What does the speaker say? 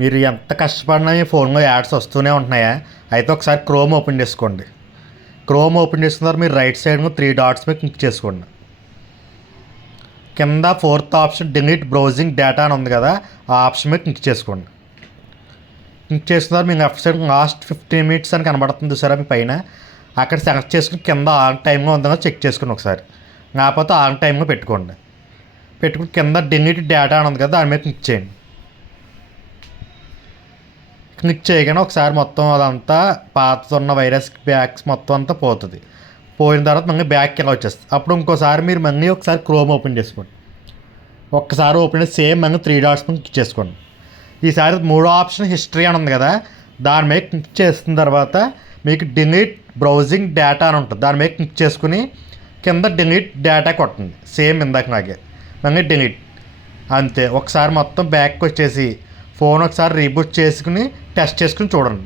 మీరు ఎంత కష్టపడినా మీ ఫోన్లో యాడ్స్ వస్తూనే ఉంటున్నాయా? అయితే ఒకసారి క్రోమ్ ఓపెన్ చేసుకోండి. క్రోమ్ ఓపెన్ చేసుకున్న తర్వాత మీరు రైట్ సైడ్ 3 డాట్స్ మీద క్లిక్ చేసుకోండి. కింద fourth option delete browsing data అని ఉంది కదా, ఆ ఆప్షన్ మీద క్లిక్ చేసుకోండి. క్లిక్ చేసిన తర్వాత మీకు లెఫ్ట్ సైడ్ లాస్ట్ 15 మినిట్స్ అని కనబడుతుంది సరే మీ పైన. అక్కడ సెలెక్ట్ చేసుకుని కింద ఆన్ టైమ్గా ఉందో చెక్ చేసుకుని ఒకసారి, లేకపోతే ఆన్ టైమ్గా పెట్టుకోండి. పెట్టుకుని కింద డిలీట్ డేటా అని ఉంది కదా, దాని మీద క్లిక్ చేయండి. క్లిక్ చేయగానే ఒకసారి మొత్తం అదంతా పాతున్న వైరస్ బ్యాక్స్ మొత్తం అంతా పోతుంది. పోయిన తర్వాత మళ్ళీ బ్యాక్ ఇలా వచ్చేస్తుంది. అప్పుడు ఇంకోసారి మీరు మళ్ళీ ఒకసారి క్రోమ్ ఓపెన్ చేసుకోండి. ఒక్కసారి ఓపెన్ చేసి సేమ్ మళ్ళీ 3 డాట్స్ మీద క్లిక్ చేసుకోండి. ఈసారి 3వ ఆప్షన్ హిస్టరీ అని ఉంది కదా, దాని మీద క్లిక్ చేసిన తర్వాత మీకు డిలీట్ బ్రౌజింగ్ డేటా అని ఉంటుంది. దాని మీద క్లిక్ చేసుకుని కింద డిలీట్ డేటా కొట్టండి. సేమ్ ఇందాక నాకే మళ్ళీ డిలీట్. అంతే. ఒకసారి మొత్తం బ్యాక్ వచ్చేసి ఫోన్ ఒకసారి రీబూట్ చేసుకుని టెస్ట్ చేసుకుని చూడండి.